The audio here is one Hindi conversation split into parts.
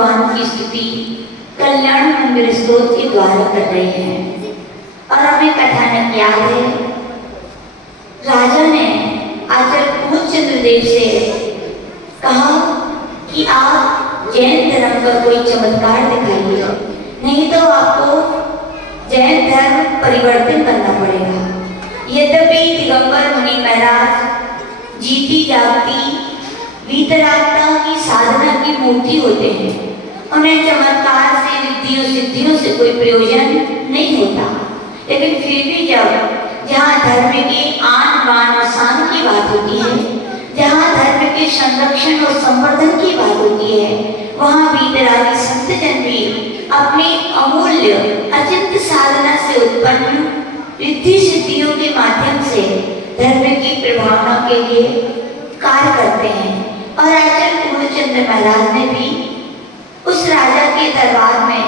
भगवान की स्तुति कल्याण मंदिर स्तोत्र के द्वारा कर रहे हैं। और हमें कथानक याद है, राजा ने आचार्य पूर्णचंद्र देव से कहा कि आप जैन धर्म का कोई चमत्कार दिखाइए, नहीं तो आपको जैन धर्म परिवर्तन करना पड़ेगा। यद्यपि दिगंबर मुनि महाराज जीती जागती वीतरागता की साधना की मूर्ति होते हैं, उन्हें चमत्कार से रिद्धियों सिद्धियों से कोई प्रयोजन नहीं होता। लेकिन फिर भी जब जहाँ धर्म के आन बान और शान की बात होती है, जहाँ धर्म के संरक्षण और संवर्धन की बात होती है, वहाँ वीतरागी संतजन भी अपनी अमूल्य अचिंत्य साधना से उत्पन्न रिद्धि सिद्धियों के माध्यम से धर्म की प्रभावना के लिए कार्य करते हैं। और आचार्य पूर्णचंद्र महाराज ने भी उस राजा के दरबार में,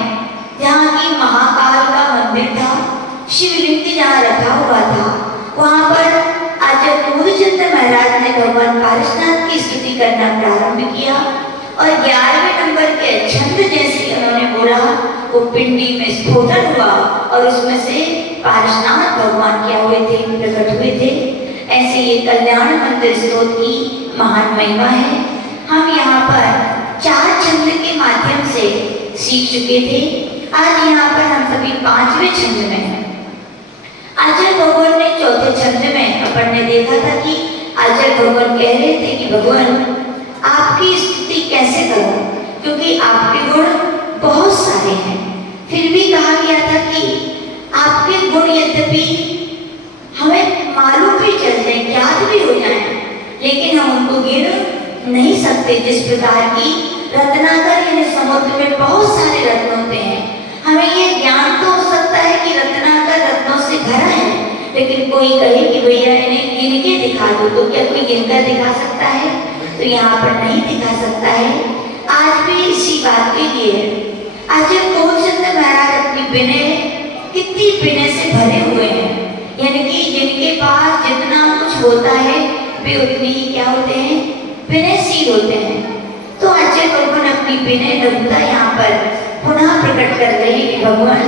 जहाँ की महाकाल का मंदिर था, शिवलिंग जहाँ रखा हुआ था, वहाँ पर आचार्य पूर्णचंद्र महाराज ने भगवान पारसनाथ की स्तुति करना प्रारंभ किया। और 11वें नंबर के छंद जैसे उन्होंने बोला, वो पिंडी में स्फोटन हुआ और उसमें से पारसनाथ भगवान क्या हुए थे, प्रकट हुए थे। ऐसे ये कल्याण मंदिर स्तोत्र की महान महिमा है। हम यहाँ पर 4 छंद के माध्यम से सीख चुके थे। आज यहाँ पर हम सभी 5वें छंद में हैं। आचार्य भगवान ने 4थे छंद में अपन ने देखा था कि आचार्य भगवान कह रहे थे कि भगवान आपकी स्तुति कैसे करूं, क्योंकि आपके गुण बहुत सारे हैं। फिर भी कहा गया था कि आपके गुण यद्यपि हमें मालूम भी चल जाए, याद भी हो जाए, लेकिन हम उनको गिन नहीं सकते। जिस प्रकार की रत्नाकर यानी समुद्र में बहुत सारे रत्न होते हैं, हमें ये ज्ञान तो हो सकता है कि रत्नाकर रत्नों से भरा है, लेकिन कोई कहे कि भैया इन्हें गिन के दिखा दो, तो क्या कोई गिनकर दिखा सकता है? तो यहाँ पर नहीं दिखा सकता है। आज भी इसी बात के लिए आचार्य पूर्णचंद्र महाराज अपनी विनय, कितनी विनय से भरे हुए हैं, यानी कि जिनके पास जितना कुछ होता है वे उतने ही क्या होते हैं, विनयशील होते हैं। तो आचार्य भगवान अपनी विनय लघुता यहाँ पर पुनः प्रकट कर रहे हैं कि भगवान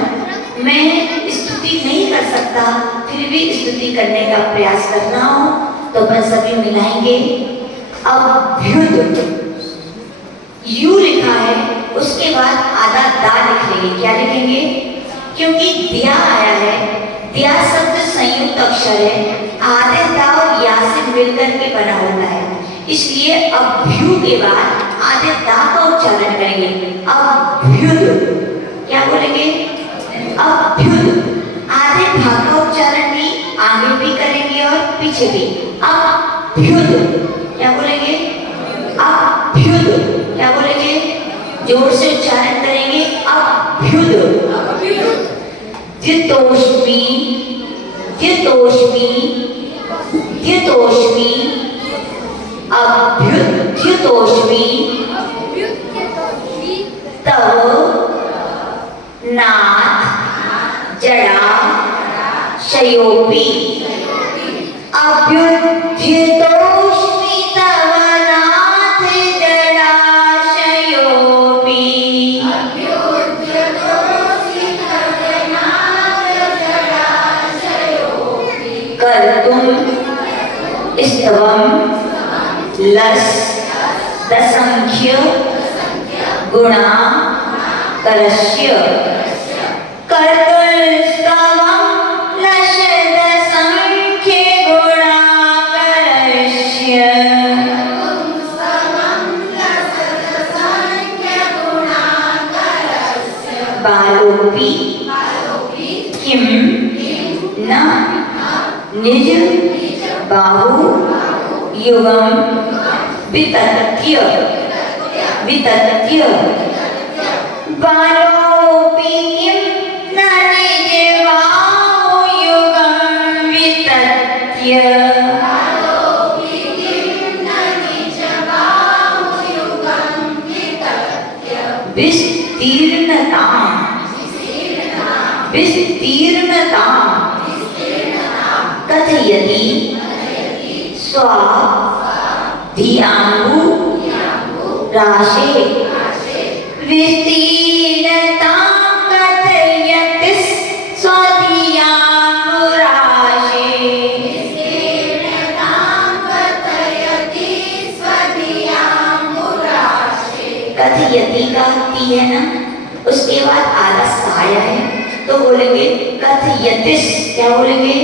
मैं स्तुति नहीं कर सकता, फिर भी स्तुति करने का प्रयास कर रहा हूँ। तो अपन सभी मिलाएंगे। अभ्युद यू लिखा है, उसके बाद आधा दा लिखेंगे। क्या लिखेंगे? क्योंकि दिया आया है, दिया शब्द संयुक्त अक्षर है, आधे दा और या से मिलकर के बना होता है, इसलिए अभ्यु के बाद आधे दा का उच्चारण करेंगे। अभ्युद, क्या बोलेंगे? अभ्युद। आधे भा का उच्चारण भी आगे भी करेंगे और पीछे भी। अभ्युद, क्या बोलेंगे? अभ्युद। क्या बोलेंगे? जोर से उच्चारण करेंगे। अभ्युद। द्युतोष्मी, द्युतोष्मी, द्युतोष्मी, अभ्युद्युतोष्मी, तव नाथ जड़ा शयोपि। अभ्युद्युतोष्मी तव नाथ जड़ा शयोपि। कर्तुं स्तवं लस दसंख्य गुणा करस्य। कर्तुं स्तवं लस दसंख्य गुणा करस्य। बालोपि किं न निज बाहु युगम वितत्य, वितत्य। बालोपि किं न निज बाहु युगम वितत्य। विस्तीर्णता, विस्तीर्णता कथयति स्वाधियांगु राशे विस्तीर्णतां कथयति स्वधियामुराशे। कथयति का ती है ना, उसके बाद आधा साया है, तो बोलेंगे कथयतिस। क्या बोलेंगे?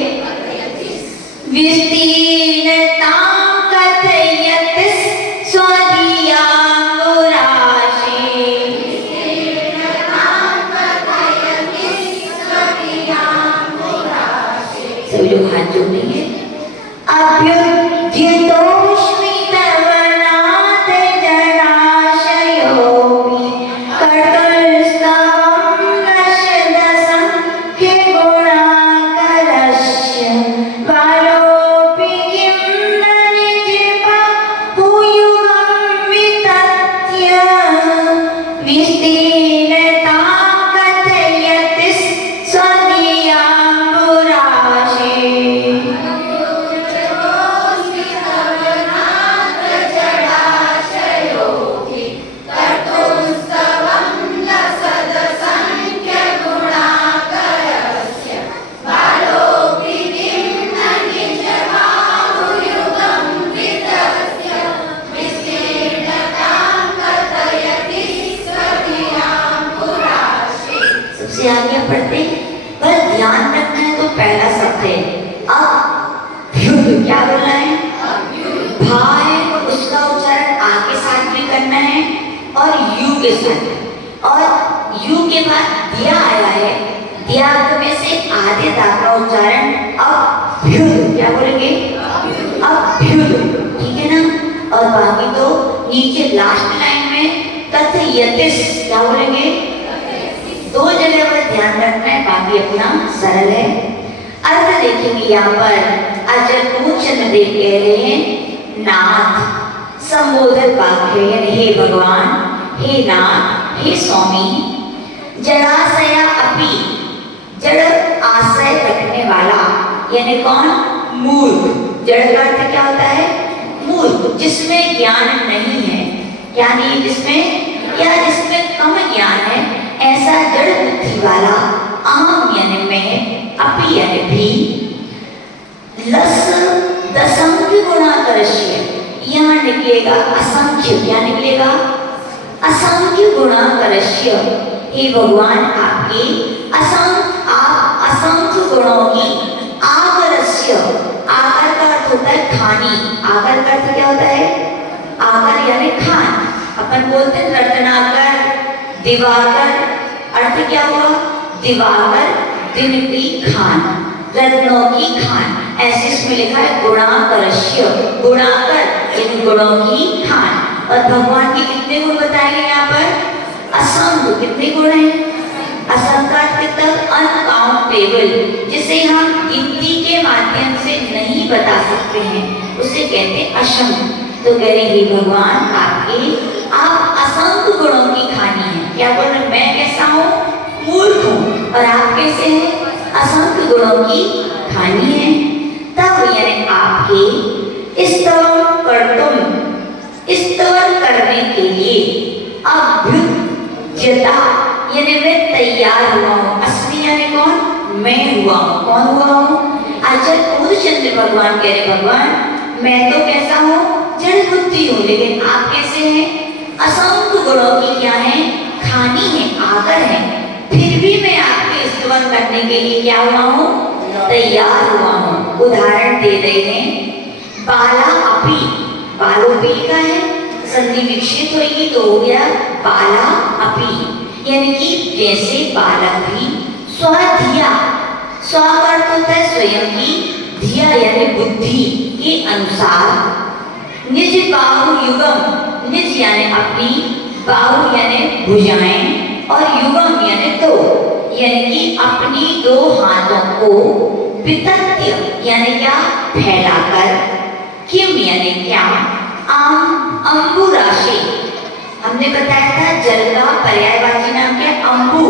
विस्तीर्णतां कथयतिस स्वधियामुराशे। सभी लोग हाथ जोड़ेंगे। अभ्युद्यतोऽस्मि तव नाथ जलाशयोऽपि कर्तुस्तवं दशदशंख्य गुणाकरस्य बालोऽपि किं न निजबाहुयुगं वितत्य। विस्तीर्णतां कथयति स्वधियामुराशे। सबसे आगे पढ़ते पर ध्यान रखना है, तो पहला शब्द है अभ्युद। क्या बोलना है? भा है, उसका उच्चारण आ के साथ में करना है और यू के साथ, और यू के बाद दिया आया है, दिया में से आधे दाग का उच्चारण अभ्युद। क्या बोलेंगे? अभ्युद। ठीक है ना? और बाकी तो नीचे लास्ट लाइन में कथयतिस। क्या बोलेंगे? दो जगह पर ध्यान रखना है, बाकी अपना सरल है। अर्थ देखेंगे यहाँ पर आचार्य पूर्णचंद्र देव कह रहे हैं नाथ, संबोधन वाक्य है, हे भगवान, हे नाथ, हे स्वामी। जड़ाशया अपि, जड़ आश्रय रखने वाला, यानी कौन? मूर्ख। जड़ का अर्थ क्या होता है? मूर्ख, जिसमें ज्ञान नहीं है, यानी जिसमें कम ज्ञान है, ऐसा जड़ बुद्धि वाला। आम यानी में, अपि यानी भी, लस दशंख्य गुणाकरस्य, यहाँ निकलेगा असंख्य। क्या निकलेगा? असंख्य गुणाकरस्य। हे भगवान, आपके असंख्य गुणों की आगरस्य। आगर का अर्थ होता है खानी। आगर का अर्थ क्या होता है? आगर यानी खान। अपन बोलते हैं रत्नाकर, दिवाकर, अर्थ क्या हुआ? दिवाकर, दिन की खान, रत्नों की खान। ऐसे इसमें लिखा है गुणाकरस्य, गुणाकर इन गुणों की खान। और भगवान के कितने गुण बताए गए यहाँ पर? असंख्य। कितने गुण हैं? असंख्य तक अनकाउंटेबल, जिसे हम गिनती के माध्यम से नहीं बता सकते हैं, उसे कहते हैं असंख्य। तो कह रहे हे भगवान, आप असंख्य गुणों की खानी है। क्या बोल रहे? मैं कैसा हूँ? मूर्ख हूँ, और आप कैसे हैं? असंख्य गुणों की खानी है। तब यानी आपके स्तवन करने के लिए अभ्युद्यता, यानी मैं तैयार हुआ हूँ। अस्मि यानी कौन? मैं हुआ हूँ। कौन हुआ हूँ? आचार्य पूर्णचंद्र भगवान कह रहे भगवान, मैं तो कैसा हूँ? जड़ बुद्धि हूँ, लेकिन आप कैसे हैं? असंख्य गुणों की क्या है? खानी है, आगर है। फिर भी मैं आपके स्तवन करने के लिए क्या हुआ हूँ? तैयार हुआ हूँ। उदाहरण दे रहे हैं बाला अपि, बालोपी का है, संधि विकसित होगी तो हो गया बाला अपि, यानी कि जैसे बालक भी। स्वधिया, स्व का अर्थ होता है स्वयं की, धिया यानी बुद्धि के अनुसार। निज बाहु युगम, निज यानी अपनी, बाहु यानी भुजाएं, और युगम यानी दो, यानी कि अपनी दो हाथों को वितत्य यानी क्या? फैलाकर, किम यानी क्या? अंबु राशि, हमने बताया था जल का पर्यायवाची नाम क्या? अंबु,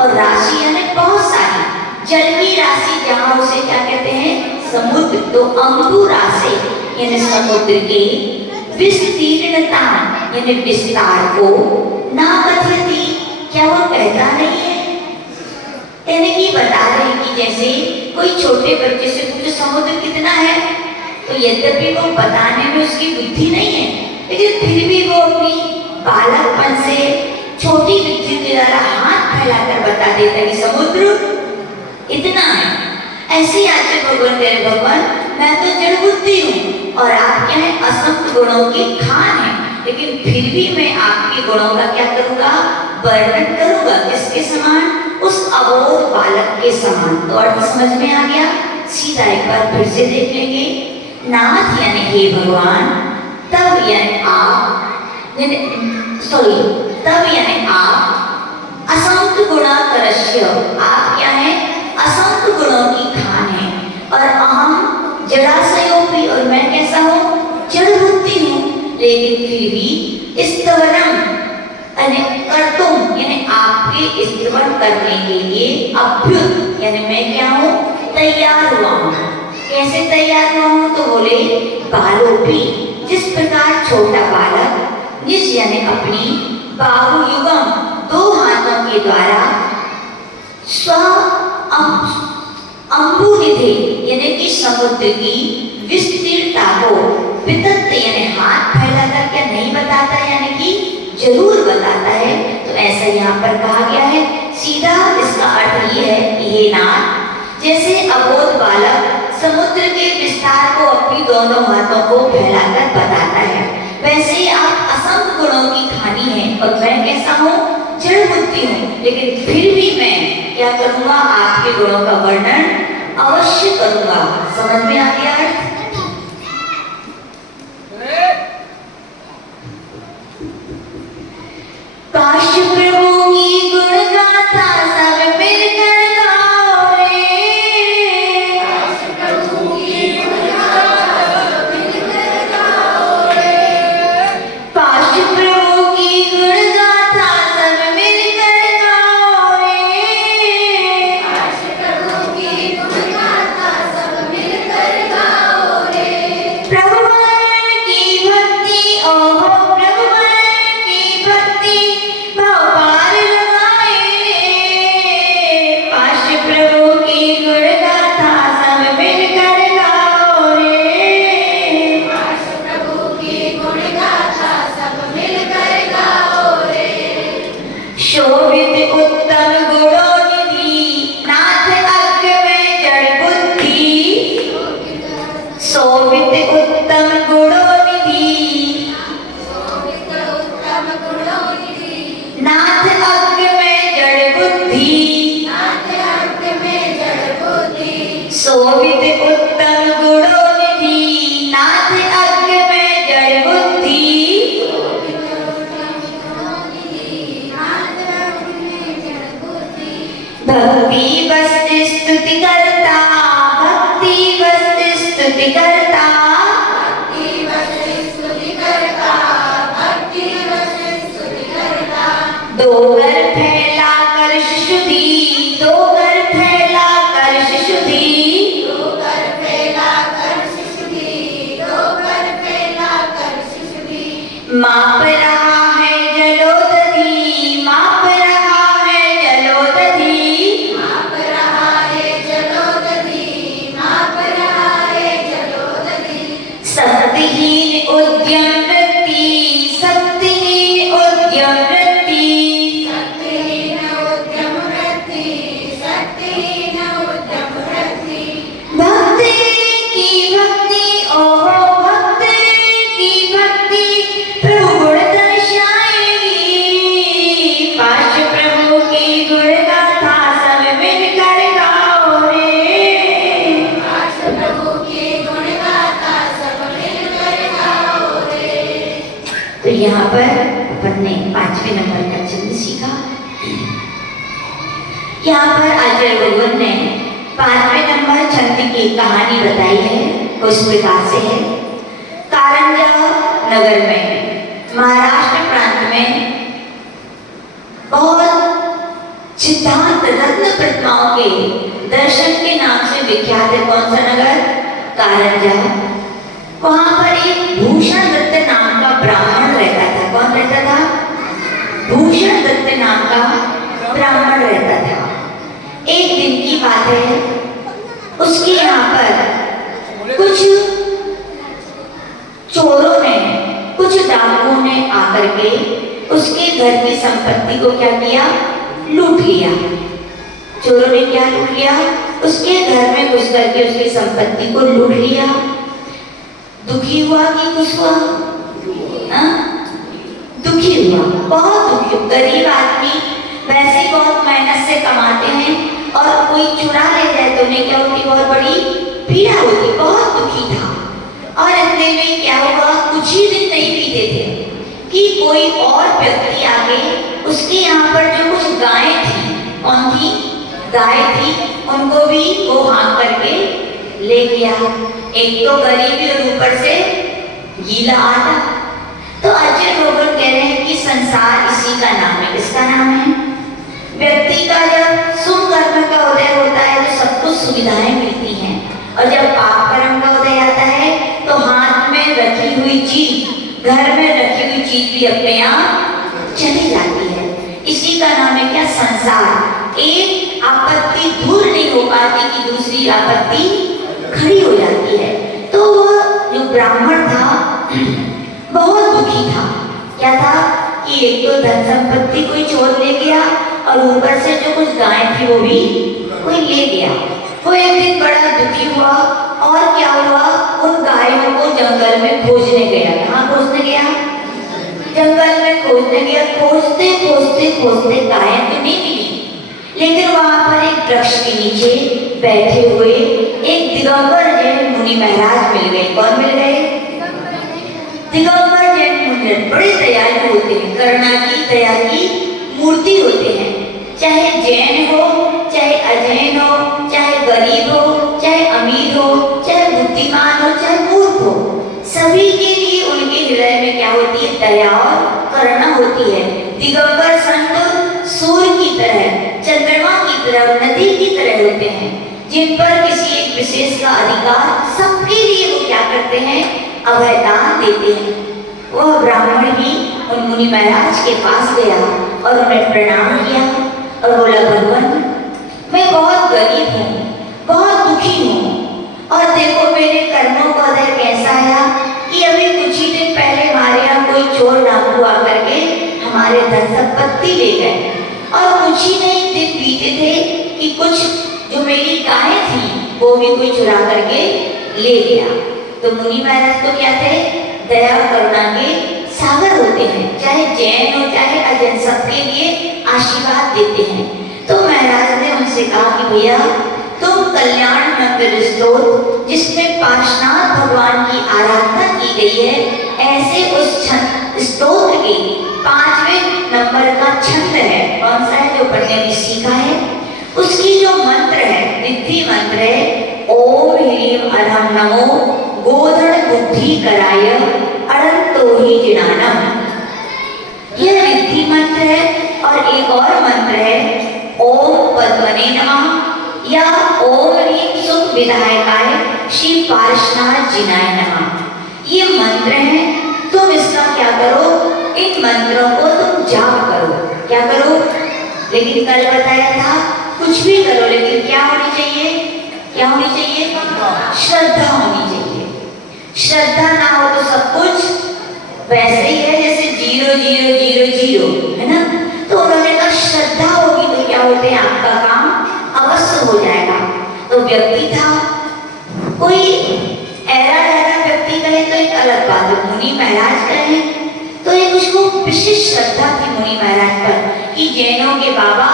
और राशि यानी बहुत सारी। जल की राशि जहाँ उसे क्या कहते हैं? समुद्र। तो अंबु राशि यानी समुद्र के विस्तीर्णता यानी विस्तार को ना कथयति, क्या वो कहता नहीं है? यानी कि बता रहे हैं कि जैसे कोई छोटे बच्चे से पूछे समुद्र कितना है, तो यद्यपि वो बताने में उसकी बुद्धि नहीं है, लेकिन फिर भी वो अपनी बालकपन से छोटी बुद्धि के द्वारा हाथ फैलाकर बता देता है कि समुद्र इतना है। ऐसे आचार्य भगवान तेरे भगवान, मैं तो जड़ बुद्धि हूँ और आप क्या है, असंख्य गुणों की खान है, लेकिन फिर भी मैं आपके गुणों का क्या करूँगा, वर्णन करूँगा। किसके समान? उस अबोध बालक के समान। तो अर्थ समझ में आ गया? सीधा एक बार फिर से देख लेंगे। नाथ यानी हे भगवान, तब यानी आप, तब यानी आप, असंख्य गुणा करस्य, आप क्या है, असंख्य गुणों की खान है, और अहम जड़ाशयोपि, और मैं कैसा हूँ, जड़ बुद्धि हूँ, लेकिन फिर भी स्तवनम कर्तुम यानी आपके स्तवन करने के लिए, अभ्युत यानी मैं क्या हूँ, तैयार हुआ हूँ। कैसे तैयार हुआ हूँ? तो बोले बालोपी, जिस प्रकार छोटा बालक निज यानी अपनी बाहुयुगम, दो हाथों के द्वारा, स्व अम्बुनिधि यानी कि समुद्र की विस्तीर्णता को, वितत यानी हाथ फैलाकर क्या नहीं बताता, यानी कि जरूर बताता है। तो ऐसा यहाँ पर कहा गया है। सीधा इसका अर्थ ये है कि हे नाथ, जैसे अबोध बालक समुद्र के विस्तार को अपनी दोनों हाथों को फैलाकर बताता है, वैसे ही आप असंख्य गुणों की खानी है, और मैं कैसा हूँ, जड़ बुद्धि हूँ, लेकिन फिर भी मैं क्या करूँगा, आपके गुणों का वर्णन अवश्य करूँगा। समझ में आ गया अर्थ? काश प्रभु की गुण गाथा सब मिलकर गाओ रे, काश प्रभु की गुण गाथा सब मिलकर गाओ रे, काश प्रभु की गुण गाथा सब मिलकर गाओ रे, काश प्रभु की गुण गाथा सब मिलकर गाओ रे। प्रभुवर की भक्ति, ओहो प्रभुवर की भक्ति, पार लगाए रे, काश प्रभु की गुण गाथा सब मिलकर गाओ रे, काश प्रभु की गुण गाथा सब मिलकर गाओ रे। शोभित उत्तम गुणोनिधि, नाथ अग्र में जड़ बुद्धि, शोभित उत्तम गुणोनिधि, नाथ अग्र में जड़ बुद्धि, नाथ अग्र में जड़ बुद्धि, शोभित उत्तम गुणोनिधि, नाथ अग्र में जड़ बुद्धि, भक्ति वस्तु स्तुति करता, भक्ति वस्तु स्तुति करता, भक्ति वस्तु स्तुति करता, भक्ति वस्तु स्तुति करता, दो घर फैला कर शिशुधि, दो घर फैला कर शिशुधि, दो घर फैला कर शिशुधि, दो घर फैला कर शिशुधि, माप रहा है जलोदधि, माप रहा है जलोदधि, माप रहा है जलोदधि, माप रहा है जलोदधि, शक्तिहीन उद्यम वृत्ति, शक्तिहीन उद्यम वृत्ति, शक्तिहीन उद्यम वृत्ति, शक्तिहीन उद्यम वृत्ति, भक्ति की भक्ति, ओहो भक्ति की भक्ति, प्रभु गुण दर्शाएगी, काश प्रभु की गुण गाथा सब मिलकर गाओ रे, काश प्रभु की गुण गाथा सब मिलकर गाओ रे। तो यहाँ पर अपन ने 5वें नंबर का छंद सीखा। यहाँ पर आचार्य भगवान ने 5वें नंबर छंद की कहानी बताई है, उस प्रकार से है। कारंजा नगर में, महाराष्ट्र प्रांत में, बहुत सिद्धांत रत्न प्रतिमाओं के दर्शन के नाम से विख्यात है। कौन सा नगर? कारंजा। वहां पर एक भूषण दत्त नाम का ब्राह्मण रहता था। कौन रहता था? चोरों ने, कुछ डाकुओं ने आकर के उसके घर की संपत्ति को क्या किया? लूट लिया। चोरों ने क्या लूट लिया? उसके घर में घुस करके उसकी संपत्ति को लूट लिया। दुखी हुआ कि खुश हुआ? दुखी हुआ, बहुत दुखी हुआ। गरीब आदमी वैसे बहुत मेहनत से कमाते हैं और कोई चुरा ले जाए तो उन्हें क्या होती? बहुत बड़ी पीड़ा होती। बहुत दुखी था। और इतने में क्या हुआ? कुछ ही दिन नहीं बीते थे कि कोई और व्यक्ति आके उसके यहाँ पर जो कुछ गायें थी, कौन थी? गाय थी, उनको भी वो हाँक करके ले गया। एक तो गरीबी और ऊपर से गीला आटा। तो अजय रोगन कह रहे हैं कि संसार इसी का नाम है। किसका नाम है? व्यक्ति का जब शुभ कर्म का उदय होता है तो सब कुछ सुविधाएं मिलती हैं, और जब पाप कर्म का उदय आता है तो हाथ में रखी हुई चीज, घर में रखी हुई चीज भी अपने आप चली जाती है। इसी का नाम है क्या? संसार। एक आपत्ति दूर नहीं हो पाती कि दूसरी आपत्ति खड़ी हो जाती है। तो वह जो ब्राह्मण था बहुत दुखी था। क्या था कि एक तो धन संपत्ति कोई चोर ले गया और ऊपर से जो कुछ गाय थी वो भी कोई ले गया। वो एक दिन बड़ा दुखी हुआ और क्या हुआ? उन गायों को जंगल में खोजने गया। कहाँ खोजने गया? जंगल में खोजने गया। खोजते खोजते खोजते गायें तो नहीं मिली, लेकिन वहां पर एक वृक्ष के नीचे बैठे हुए एक दिगंबर जैन मुनि महाराज मिल गए। कौन मिल गए? दिगंबर जैन मुनि बड़े दयालु होते हैं, करुणा की, दया की मूर्ति होते हैं। चाहे जैन हो, चाहे अजैन हो, चाहे गरीब हो, चाहे अमीर हो, चाहे बुद्धिमान हो, चाहे मूर्ख हो, सभी के लिए उनके हृदय में क्या होती है? दया और करुणा होती है। दिगंबर संत सूर्य की तरह, चंद्रमा की तरह, नदी की तरह होते हैं, जिन पर किसी एक विशेष का अधिकार, सबके लिए वो क्या करते हैं? अभयदान देते हैं। वह ब्राह्मण ही उन मुनि महाराज के पास गया और उन्हें प्रणाम किया और बोला, भगवान मैं बहुत गरीब हूँ, बहुत दुखी हूँ, और देखो मेरे कर्मों का उदय कैसा आया कि अभी कुछ ही दिन पहले हमारे यहाँ कोई चोर डाकू आकर के हमारे धन संपत्ति ले गए, और कुछ ही नहीं दिन बीते थे कि कुछ जो मेरी गायें थी वो भी कोई चुरा करके ले गया। तो मुनि महाराज तो क्या थे? दया करुणा के सागर होते हैं। चाहे जैन हो चाहे अजैन, सबके लिए आशीर्वाद देते हैं। तो महाराज ने उनसे कहा कि भैया तुम कल्याण मंत्र स्तोत्र जिसमें पार्श्वनाथ भगवान की आराधना की गई है, ऐसे उस स्तोत्र के 5वें नंबर का छंद है। कौन सा है? जो पढ़ने में सीखा है उसकी जो मंत्र है, रिद्धि मंत्र है, ओम ह्रीम अरहम नमो गोधन बुद्धि कराय अड़ंतो ही जिनानम। यह रिद्धि मंत्र है। और एक और मंत्र है ओम पद्मने नमः या ओम ह्रीम सुख विधायकाय श्री पार्श्वनाथ जिनाय नमः। ये मंत्र है। तुम इसका क्या करो? इन मंत्रों को तुम जाप करो। क्या करो? लेकिन कल बताया था कुछ भी करो, लेकिन क्या होनी चाहिए? क्या होनी चाहिए? श्रद्धा होनी चाहिए। श्रद्धा ना हो तो सब कुछ वैसे ही है जैसे 0 0 0 0, है ना? तो उन्होंने कहा श्रद्धा होगी तो क्या होते हैं? आपका काम अवश्य हो जाएगा। तो व्यक्ति था, कोई ऐरा गहरा व्यक्ति कहे तो एक अलग बात है, मुनि महाराज कहे तो एक उसको विशेष श्रद्धा थी मुनि महाराज पर कि जैनों के बाबा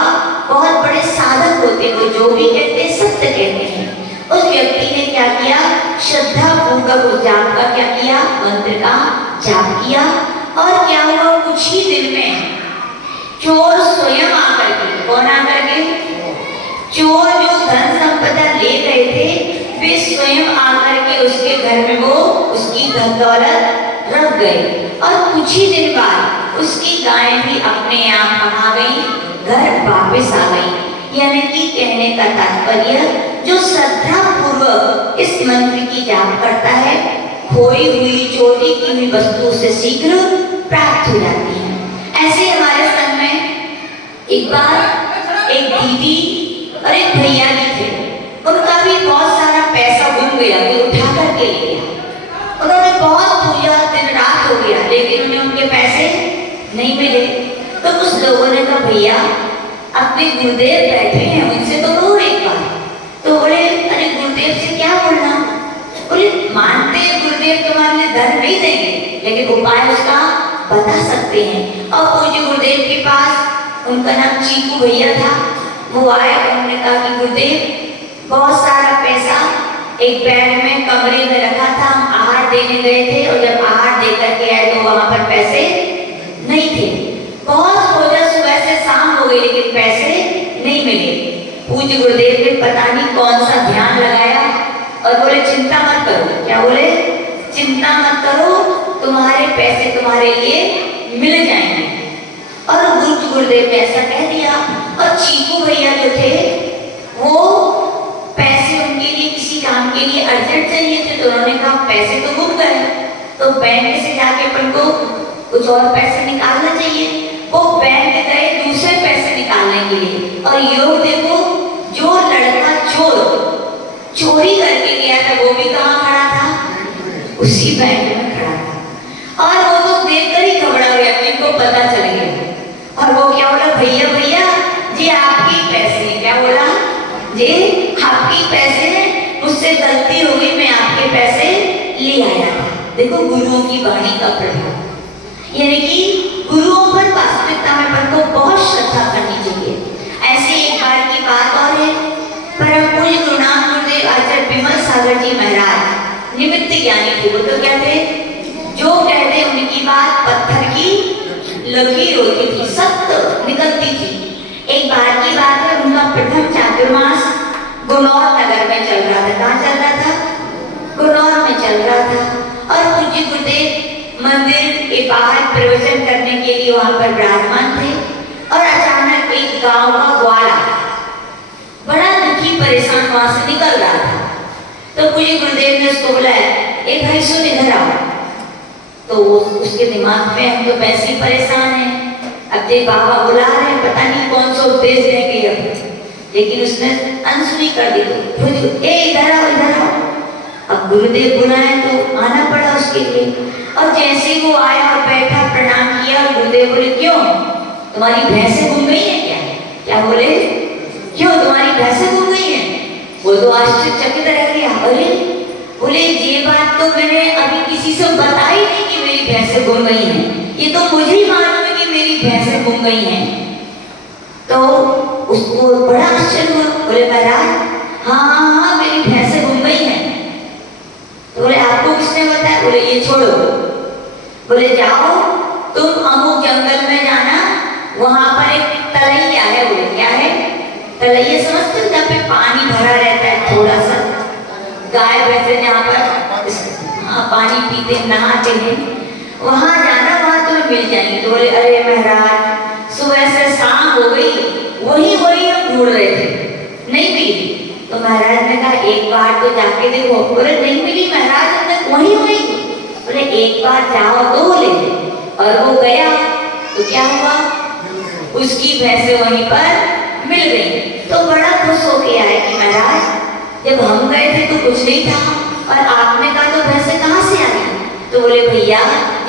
बहुत बड़े साधक होते, वो जो भी कहते सत्य कहते हैं। उस व्यक्ति ने क्या किया? श्रद्धा पूर्वक उस जाप का क्या किया? मंत्र का जाप किया। और क्या हुआ? कुछ ही दिन में चोर स्वयं आकर के, कौन आकर के? चोर जो धन संपदा ले गए थे वे स्वयं आकर के उसके घर में वो उसकी धन दौलत रख गए। और कुछ ही दिन बाद उसकी गायें भी अपने आप कहाँ गई? घर वापस आ गई। यानी कि कहने का तात्पर्य, जो श्रद्धा पूर्वक इस मंत्र की जाप करता है, खोई हुई चोरी की हुई वस्तु से शीघ्र प्राप्त हो जाती है। ऐसे हमारे संग में एक बार एक दीदी और एक भैया जी थे, उनका भी बहुत सारा पैसा गुम गया, कोई उठा करके ले गया। उन्होंने बहुत पूजा, दिन रात हो गया, लेकिन उन्हें उनके पैसे नहीं मिले। तो कुछ लोगों ने कहा भैया अपने गुरुदेव बैठे हैं, उनसे तो कहो एक बार। तो बोले अरे गुरुदेव से क्या बोलना, बोले मानते हैं गुरुदेव तुम्हारे लिए धन नहीं देंगे, लेकिन उपाय उसका बता सकते हैं। और पूज्य गुरुदेव के पास, उनका नाम चीकू भैया था, वो आए। उन्होंने कहा कि गुरुदेव बहुत सारा पैसा एक बैग में कमरे में रखा था, हम आहार देने गए थे, और जब आहार देकर के आए तो वहां पर पैसे नहीं थे। बहुत सोचा, सुबह से शाम हो गई लेकिन पैसे नहीं मिले। पूज्य गुरुदेव ने पता नहीं कौन सा ध्यान लगाया और बोले चिंता मत करो। क्या बोले? चिंता मत करो, तुम्हारे पैसे तुम्हारे लिए मिल जाएंगे। और गुरुदेव ने ऐसा कह दिया। और चीकू भैया जो थे वो पैसे उनके लिए किसी काम के लिए अर्जेंट चाहिए थे, तो उन्होंने कहा पैसे तो गुम गए, तो बैंक से जाके अपन को कुछ और पैसे निकालना चाहिए। वो बैंक गए दूसरे पैसे निकालने के लिए, और योग देखो, जो लड़का चोर चोरी करके गया था वो भी कहाँ खड़ा था? उसी बैंक में खड़ा था। और वो तो देखकर ही घबरा गया, इनको पता चल गया। और वो क्या बोला, भैया भैया जी आपके पैसे। क्या बोला? जी आपके पैसे, मुझसे गलती हो गई, मैं आपके पैसे ले आया था। देखो गुरुओं की वाणी का प्रभाव, यानी कि गुरुओं पर वास्तविकता में अपन को बहुत श्रद्धा करनी चाहिए। ऐसे एक बार की बात और है, परम पूज्य गुरु नानक गुरुदेव आचार्य विमल सागर जी महाराज निमित्त ज्ञानी थे। वो तो क्या थे? जो कहते उनकी बात पत्थर की लकीर होती थी, सत्य निकलती थी। एक बार की बात है, उनका प्रथम चातुर्मास गुरनौर नगर में चल रहा था। कहाँ चल रहा था? गुरनौर में चल रहा था। और पूज्य गुरुदेव मंदिर के बाहर प्रवचन करने के लिए वहां पर विराजमान थे। और अचानक एक गांव का ग्वाला बड़ा दुखी परेशान वहां से निकल रहा था। तो पूज्य गुरुदेव ने उसको बुलाया, ए भाई सुन इधर आओ। तो उसके दिमाग में हम तो वैसे ही परेशान हैं, अब देख बाबा बुला रहे हैं, पता नहीं कौन सा उपदेश देंगे अब, लेकिन उसने अनसुनी कर दी। तो ए इधर आओ इधर आओ। अब गुरुदेव बुलाए तो आना पड़ा उसके लिए। और जैसे ही वो आया और बैठा, प्रणाम किया, और गुरुदेव बोले क्यों तुम्हारी भैंसें गुम गई है क्या? क्या बोले? क्यों तुम्हारी भैंसें गुम गई है? वो तो आश्चर्यचकित रह गया। अरे बोले ये बात तो मैंने अभी किसी से बताई नहीं कि मेरी भैंसें गुम गई हैं, ये तो मुझे ही मालूम है कि मेरी भैंसें गुम गई हैं। तो उसको बड़ा आश्चर्य हुआ। बोले महाराज हाँ हाँ हाँ मेरी भैंसें गुम गई हैं। तो बोले आपको किसने बताया? बोले ये छोड़ो, बोले जाओ तुम अमुक जंगल में जाना, वहां पर एक तलैया है। बोले क्या है? तलैया समझते हो? जहाँ पे पानी भरा रहता है, थोड़ा सा गाय भैंसे जहाँ पर पानी पीते नहाते हैं, वहां जाना, वहां तुम्हें मिल जाएंगे। तो बोले अरे महाराज सुबह से शाम हो गई, वही वही हम ढूंढ रहे थे, नहीं मिली। तो महाराज ने कहा एक बार तो जाके देखो। बोले नहीं मिली महाराज, तक वही वही। बोले एक बार जाओ तो बोले। और वो गया तो क्या हुआ, उसकी भैंसे वहीं पर मिल गई। तो बड़ा खुश होके आए कि महाराज जब हम गए थे तो कुछ नहीं था, और आपने कहा तो भैंसे कहाँ से आई? तो बोले भैया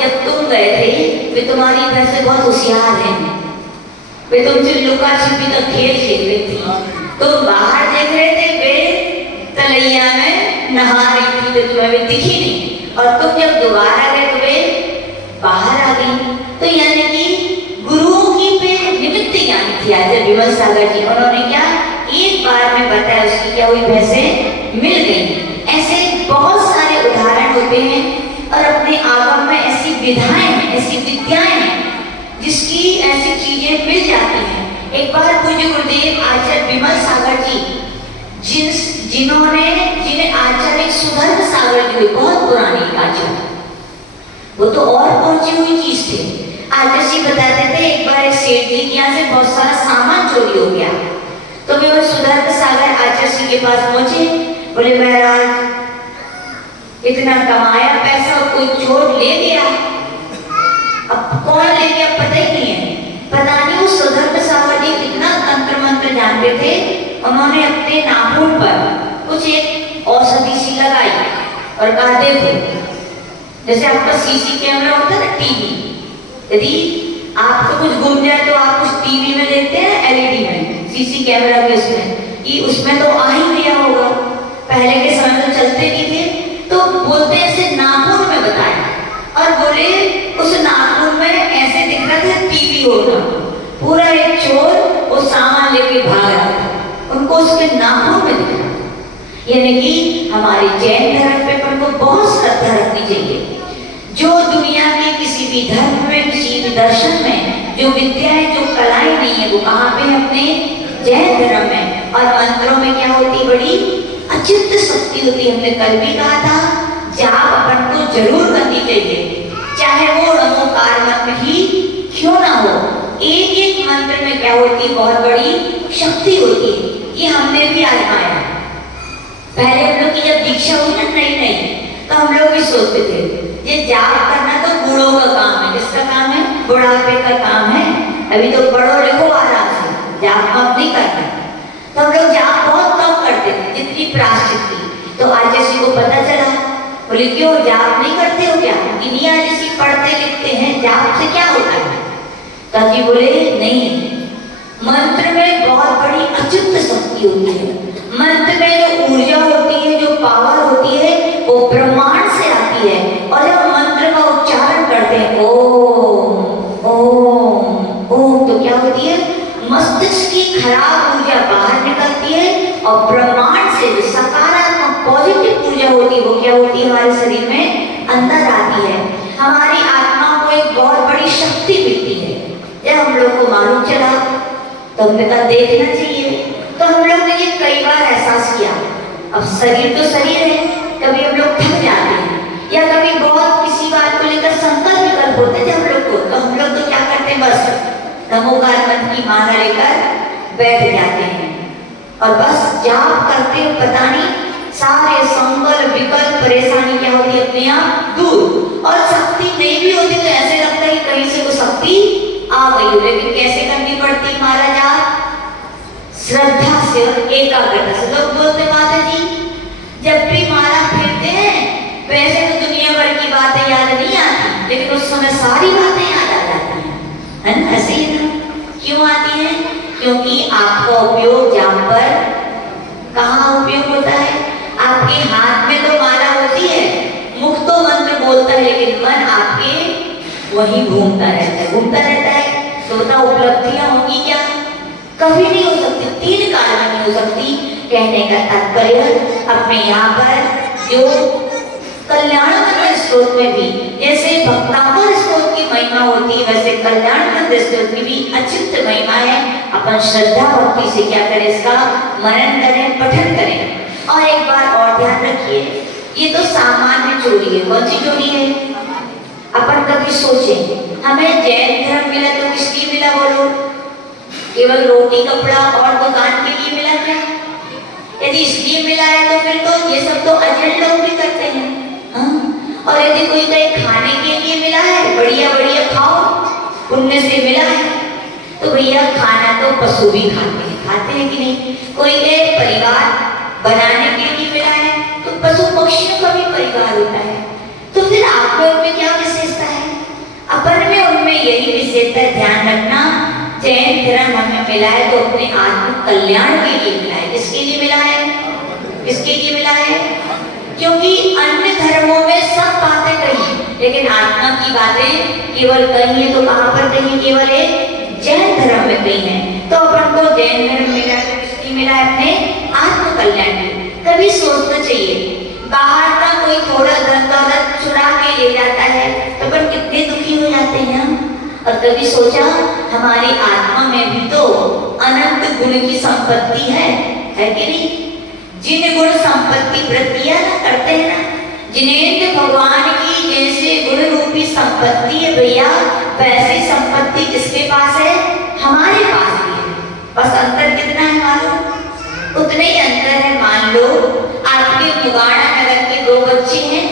जब तुम गए थे वे तुम्हारी भैंसे बहुत होशियार हैं, वे तुमसे लुका छिपी का खेल खेल रही थी। तुम बाहर देख रहे थे, वे तलैया में नहा रही थी, तो तुम्हें वे दिखी नहीं, और तुम जब दोबारा गए तो वे बाहर आ गई। तो यानी कि गुरुओं की पे निमित्त ज्ञानी थी आचार्य विमल सागर जी। उन्होंने क्या एक बार में बताया, उसकी क्या हुई, भैंसें मिल गई। ऐसे बहुत सारे उदाहरण होते हैं, और अपने आगम में ऐसी विधाएं हैं, ऐसी विद्याएं हैं जिसकी ऐसी चीजें मिल जाती हैं। एक बार पूज्य गुरुदेव आचार्य विमल सागर जी जिन्हें आचार्य सुधर्म सागर जी, बहुत पुरानी आचार्य, वो तो और पहुंची हुई चीज थे। आचार्य जी बताते थे एक बार एक सेठ जी के यहाँ से बहुत सारा सामान चोरी हो गया। तो वे सुधर्म सागर आचार्य जी के पास पहुंचे। बोले महाराज इतना कमाया पैसा कोई चोर ले गया, अब कौन ले गया पता ही नहीं है। पता नहीं उस सुधर्म सागर जी कितना तंत्र मंत्र जानते थे। उन्होंने अपने नाखून पर कुछ एक औषधि सी लगाई और कहा देखो जैसे आपका सीसी कैमरा होता है ना, टीवी, यदि आपको कुछ गुम जाए तो आप उस टीवी में देखते हैं, एलईडी में, सीसी कैमरा के उसमें, कि उसमें तो आ ही गया होगा। पहले के समय तो चलते नहीं थे, तो बोलते ऐसे नाखून में बताया और बोले उस नाखून में ऐसे दिख रहा था टीवी होगा। पूरा एक चोर वो सामान लेके भाग रहा था, उनको उसके नाखून में दिख रहा था। यानी कि हमारे जैन धर्म पे अपन को बहुत श्रद्धा रखनी चाहिए। जो दुनिया के किसी भी धर्म में, किसी भी दर्शन में जो विद्याएं, जो कलाएं नहीं है, वो कहाँ पे है? अपने जैन धर्म में। और मंत्रों में क्या होती? बड़ी अचिंत्य शक्ति होती। हमने कल भी कहा था, जाप अपन को जरूर करनी चाहिए, चाहे वो नमोकार मंत्र ही क्यों ना हो। एक एक मंत्र में क्या होती? बहुत बड़ी शक्ति होती है। ये हमने भी आजमाया। पहले हम लोग की जब दीक्षा हुई ना नई नई, तो हम लोग भी सोचते थे ये जाप करना तो बूढ़ों का काम है। किसका काम है? बुढ़ापे का काम है। अभी तो पढ़ो लिखो आराम से, जाप मत नहीं करना। तो हम लोग जाप बहुत कम करते थे, जितनी प्राश्चित थी। तो आज किसी को पता चला, बोले क्यों जाप नहीं करते हो क्या? दुनिया जैसी पढ़ते लिखते हैं, जाप से क्या होता है? ताकि बोले नहीं, मंत्र में बहुत बड़ी अचिंत्य शक्ति होती है। मंत्र में जो ऊर्जा होती है, जो पावर होती है, वो ब्रह्मांड से आती है। और जब मंत्र का उच्चारण करते हैं ओम ओम ओम, तो क्या होती है? मस्तिष्क की खराब ऊर्जा बाहर निकलती है और ब्रह्मांड से जो सकारात्मक पॉजिटिव ऊर्जा होती है, वो क्या होती है? हमारे शरीर में अंदर आती है। हमारी आत्मा को एक बहुत बड़ी शक्ति मिलती है। जब हम लोग को मालूम चला तो हमने कहा देखना चाहिए। तो हम लोग ने ये कई बार एहसास किया। अब शरीर तो शरीर है, कभी हम लोग थक जाते हैं या कभी बहुत किसी बात को लेकर संकल्प विकल्प होते थे हम लोग को, तो हम लोग तो क्या करते हैं? बस नमोकार मंत्र की माला लेकर बैठ जाते हैं और बस जाप करते हैं। पता नहीं सारे संकल्प विकल्प परेशानी क्या होती है? अपने आप दूर। और शक्ति नहीं भी होती तो ऐसे लगता है कि कहीं से वो शक्ति आ गई हो। लेकिन कैसे करनी पड़ती माला जाप? श्रद्धा से और एकाग्रता से। लोग बोलते माता जी जब भी माला फेरते हैं वैसे तो दुनिया भर की बातें याद नहीं आती, लेकिन उस समय सारी बातें याद आ जाती हैं, है ना? ऐसे ही ना? क्यों आती हैं? क्योंकि आपका उपयोग जाप पर कहाँ उपयोग होता है? आपके हाथ में तो माला होती है, मुख तो मंत्र बोलता है, लेकिन मन आपके वहीं घूमता रहता है। तो बता उपलब्धियां होंगी क्या? कभी नहीं हो सकती, 3 काल में नहीं हो सकती। कहने का तात्पर्य अपने यहाँ पर जो कल्याण मंत्र स्त्रोत में भी जैसे भक्तांबर स्त्रोत की महिमा होती है, वैसे कल्याण मंत्र स्त्रोत की भी अचिंत्य महिमा है। अपन श्रद्धा भक्ति से क्या करें? इसका मनन करें, पठन करें। और एक बार और ध्यान रखिए, ये तो सामान्य चोरी है। कौन सी चोरी है? अपन कभी सोचे हमें जैन धर्म मिला तो किस लिए मिला? बोलो, केवल रोटी कपड़ा और दुकान के लिए मिला क्या? यदि इसलिए मिला है तो फिर तो ये सब तो अजैन लोग भी करते हैं। हाँ? और यदि कोई कहीं खाने के लिए मिला है, बढ़िया बढ़िया खाओ, पुण्य से मिला है, तो भैया खाना तो पशु भी खाते हैं कि नहीं? कोई एक परिवार बनाने के लिए मिला है, तो पशु पक्षियों का भी परिवार होता है। तो फिर आप लोग में क्या विशेषता है? अपन में उनमें यही विशेषता है। ध्यान रखना, जैन धर्म हमें मिला है तो अपने आत्म कल्याण के लिए मिला है। किसके लिए मिला है? किसके लिए मिला है? क्योंकि अन्य धर्मों में सब बातें कही, लेकिन आत्मा की बातें केवल कही है तो कहाँ पर कही? केवल एक जैन धर्म में कही है। तो अपन को जैन धर्म मिला है, किसकी मिला है? अपने आत्म कल्याण की। कभी सोचना चाहिए, बाहर का कोई थोड़ा धन दौलत चुरा के ले जाता है तो अपन कितने दुखी हो जाते हैं। और कभी सोचा हमारी आत्मा में भी तो अनंत गुण की संपत्ति है कि नहीं? जिन गुण संपत्ति वृत्तियां करते हैं ना, जिनेन्द्र भगवान की जैसे गुण रूपी संपत्ति है भैया, वैसी संपत्ति किसके पास है? हमारे पास भी है। बस अंतर कितना है मालूम? उतने ही अंतर है। मान लो आपके मुगाड़ा नगर के 2 बच्चे हैं,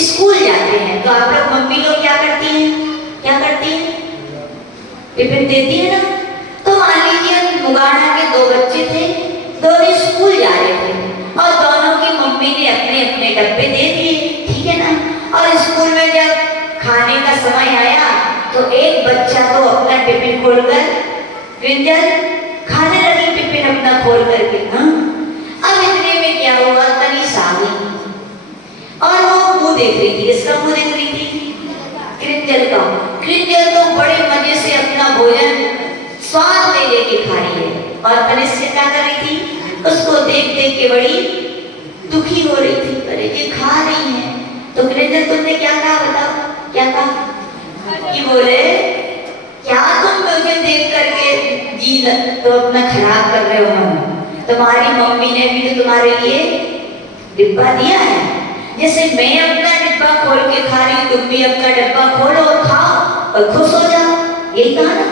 स्कूल जाते हैं, तो आप लोग मम्मी लोग क्या करती हैं? क्या करती है? टिफिन देती है ना। तो मान लीजिए मुगाड़ा के 2 बच्चे थे, दोनों स्कूल जा रहे थे और दोनों की मम्मी ने अपने अपने डब्बे दे दिए, ठीक है ना? और स्कूल समय आया तो एक बच्चा तो अपना टिफिन खोलकर क्रिंजल खाने लगी, टिफिन अपना खोल करके। हाँ, अब इतने में क्या हुआ, तनीषा आ गई और वो मुंह देख रही थी। इसका मुंह देख रही थी क्रिंजल का। क्रिंजल तो बड़े मजे से अपना भोजन स्वाद ले लेके खा रही है और तनीषा क्या कर रही थी, उसको देख देख के बड़ी दुखी हो रही थी। अरे ये खा रही है तो क्रिंजल तुमने क्या कहा, बताओ क्या कहा? कि बोले क्या तुम मुझे देख करके जी तो अपना खराब कर रहे हो मन, तुम्हारी मम्मी ने भी तो तुम्हारे लिए डिब्बा दिया है, जैसे मैं अपना डिब्बा खोल के खा रही हूँ तुम भी अपना डिब्बा खोलो और खाओ और खुश हो जाओ। यही कहा ना।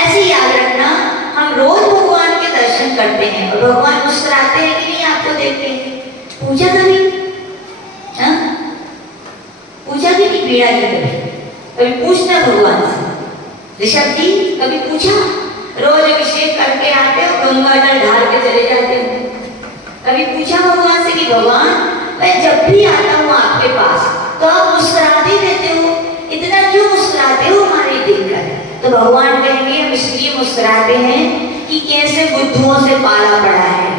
ऐसे याद रखना, हम रोज भगवान के दर्शन करते हैं और भगवान मुस्कुराते हैं कि नहीं आपको देख के? पूजा कभी पूजा भी नहीं, पीड़ा की कभी पूछना भगवान से। ऋषभ जी कभी पूछा? रोज अभिषेक करके आते हो, गंगा जल ढाल के चले जाते हो, कभी पूछा भगवान से कि भगवान मैं जब भी आता हूँ आपके पास तो आप मुस्कुराते रहते हो, इतना क्यों मुस्कुराते हो हमारे देखकर? तो भगवान कहेंगे हम इसलिए मुस्कुराते हैं कि कैसे बुद्धुओं से पाला पड़ा है।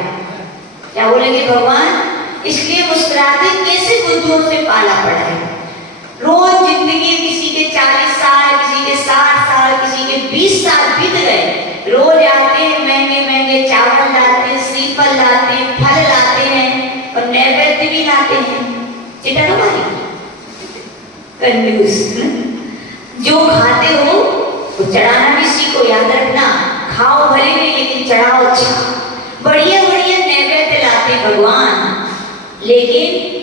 क्या बोलेंगे भगवान? इसलिए मुस्कुराते कैसे बुद्धुओं से पाला पड़ा है। रोज जिंदगी किसी के 40 साल, किसी के 60 साल, किसी के 20 साल बीत गए, रोज आते हैं महंगे महंगे चावल लाते हैं, श्रीफल लाते हैं, फल लाते हैं और नैवेद्य भी लाते हैं। चिटा भाई कंजूस। जो खाते हो वो चढ़ाना भी सीखो, याद रखना। खाओ भले नहीं लेकिन चढ़ाओ अच्छा। बढ़िया बढ़िया नैवेद्य लाते भगवान, लेकिन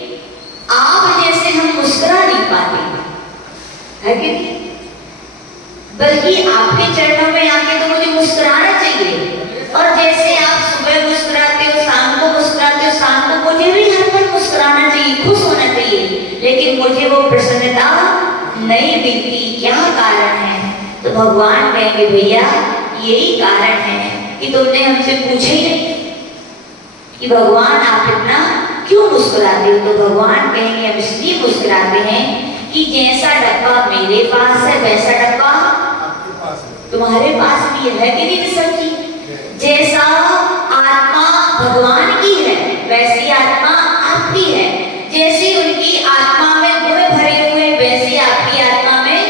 आप जैसे हम मुस्कुरा नहीं पाते है कि नहीं? बल्कि आपके चरणों में आके तो मुझे मुस्कुराना चाहिए। और जैसे आप सुबह मुस्कुराते हो, शाम को मुस्कुराते हो, शाम को मुझे भी हर पल मुस्कुराना चाहिए, खुश होना चाहिए, लेकिन मुझे वो प्रसन्नता नहीं मिलती। क्या कारण है? तो भगवान कहेंगे भैया यही कारण है कि तुमने हमसे पूछा ही नहीं कि भगवान आप इतना क्यों मुस्कुराते हो। तो भगवान कहेंगे हम इसलिए मुस्कुराते हैं कि जैसा डब्बा मेरे पास है वैसा डब्बा तुम्हारे पास भी है कि नहीं ऋषभ जी? जैसा आत्मा भगवान की है वैसी आत्मा आपकी है। जैसी उनकी आत्मा में गुण भरे हुए वैसी आपकी आत्मा में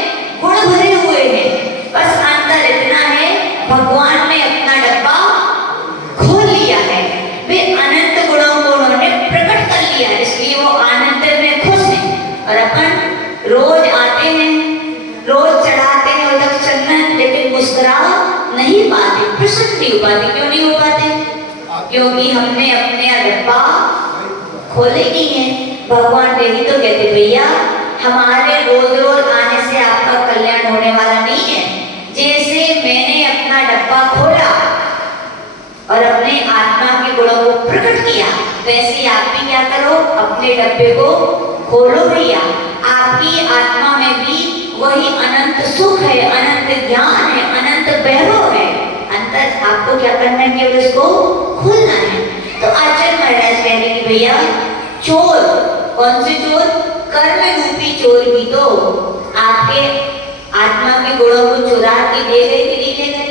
गुण भरे हुए हैं। बस अंतर इतना है भगवान ने अपना डब्बा खोल लिया है, वे अनंत गुणों को उन्होंने प्रकट कर लिया है, इसलिए वो आनंद में खुश हैं। और अपन रोज आते हैं, रोज चढ़ाते हैं उधर चंदन, लेकिन मुस्कुरा नहीं पाते, प्रसन्न नहीं हो पाते। क्यों नहीं हो पाते? क्योंकि हमने अपने डब्बा खोले नहीं है। भगवान यही तो कहते भैया हमारे रोज रोज आने से आपका कल्याण होने वाला नहीं है। जैसे मैंने अपना डब्बा खोला और अपने आत्मा के गुणों को प्रकट किया, वैसे आप भी क्या करो, अपने डब्बे को खोलो भैया। आपकी आत्मा में भी वही अनंत सुख है, अनंत ज्ञान है, अनंत वैभव है। अंतर आपको क्या करना है, केवल इसको खोलना है। तो आचार्य महाराज कह रहे कि भैया चोर, कौन से चोर? कर्म रूपी चोर भी तो आपके आत्मा के गुणों को चुरा के ले गए कि नहीं ले गए?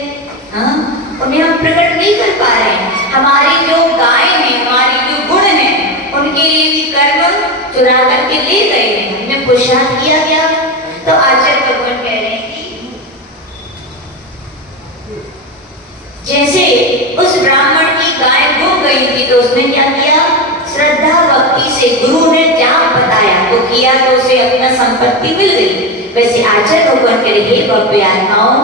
हाँ, उन्हें हम प्रकट नहीं कर पा रहे हैं। हमारी जो गाय है, हमारी जो गुण है, उनके लिए भी कर्म चुरा करके ले गए हैं, हमें पुरुषार्थ किया गया। तो आचार्य भगवान कह रहे हैं कि जैसे उस ब्राह्मण की गाय गुम गई थी तो उसने क्या किया, श्रद्धा भक्ति से गुरु ने जाप बताया तो किया, तो उसे अपना संपत्ति मिल गई। वैसे आचार्य भगवान कह रहे हैं भव्य आत्माओं,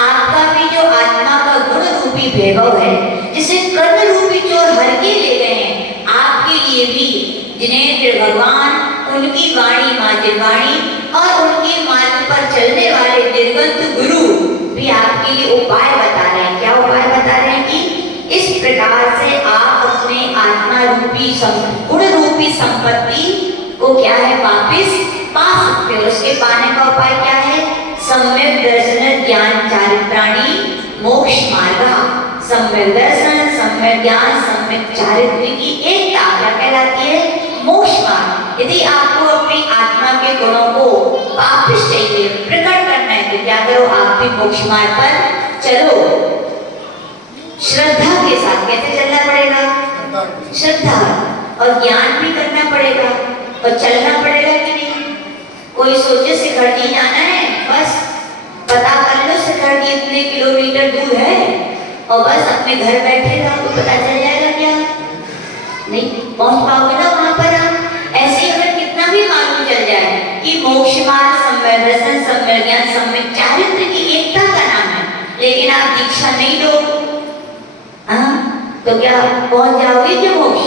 आपका भी जो आत्मा का गुण रूपी वैभव है, जिसे कर्म रूपी चोर हर के ले गए हैं, आपके लिए भी जिन्हें भगवान उनकी वाणी माँ जिनवाणी और उनके मार्ग पर चलने वाले निर्गंत गुरु भी आपके लिए उपाय बता रहे हैं। क्या उपाय बता रहे हैं कि इस प्रकार से आप अपने आत्मा रूपी गुण रूपी संपत्ति को क्या है वापिस पा सकते हो। उसके पाने का उपाय क्या है? सम्यक दर्शन ज्ञान चारित्राणी मोक्ष मार्ग। सम्यक दर्शन, सम्यक ज्ञान, सम्यक चारित्र की एकता क्या कहलाती है? मोक्ष मार्ग। यदि आपको अपनी आत्मा के गुणों को वापिस चाहिए, आप भी मोक्ष मार्ग पर चलो श्रद्धा के साथ। कैसे चलना पड़ेगा? श्रद्धा और ज्ञान भी करना पड़ेगा और चलना पड़ेगा कि नहीं। कोई सोचे शिखर जी जाना है, बस पता कर लो शिखर जी इतने किलोमीटर दूर है और बस अपने घर बैठे रहो तो पता चल जाएगा क्या? नहीं पहुंच पाओगे ना वहां पर आप। ऐसे अगर कितना भी मालूम चल जाए कि मोक्ष मार्ग सम्यक दर्शन, सम्यक ज्ञान, सम्यक चारित्र की एकता का नाम है, लेकिन आप दीक्षा नहीं लो तो क्या पहुंच जाओगे क्या मोक्ष?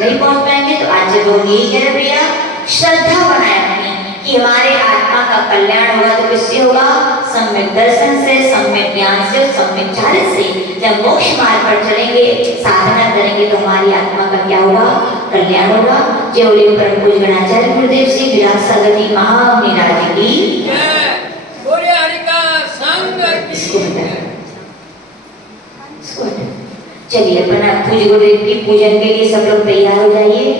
नहीं पहुंच पाएंगे। तो आज लोग यही कह रहे भैया श्रद्धा बनाए रखें कि हमारे आत्मा का कल्याण होगा। तो किससे होगा? सम्यक दर्शन से, सम्यक ज्ञान से, सम्यक चारित्र से। जब मोक्ष मार्ग पर चलेंगे, साधना करेंगे तो हमारी आत्मा का क्या होगा? कल्याण होगा। जय बोले परम पूज्य गणाचार्य गुरुदेव श्री विराट सागर जी महाराज की। चलिए अपना पूज्य गुरुदेव की पूजन के लिए सब लोग तैयार हो जाइए।